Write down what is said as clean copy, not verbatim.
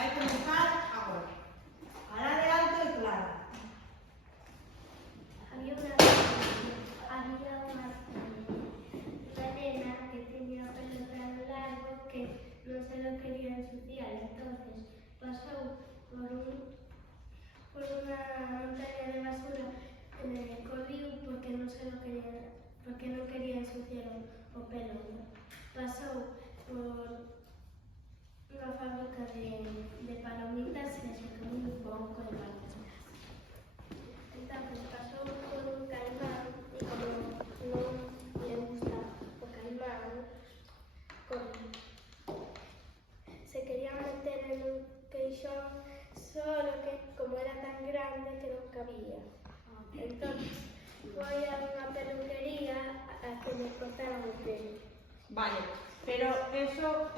Vai comenzar agora. Parade alto e claro. Había una nena que tenía pelo tan largo que no se lo quería ensuciar, entonces pasó por una montaña de basura corrió porque no quería ensuciar o pelo. Pasó por una fábrica de palomitas y se comió un poco de palomitas. Entonces pasó por un caimán y como no le gusta o caimán, se quería meter en un queixón, solo que como era tan grande que no cabía. Entonces fue a una peluquería a que le cortaran el pelo. Vale, pero eso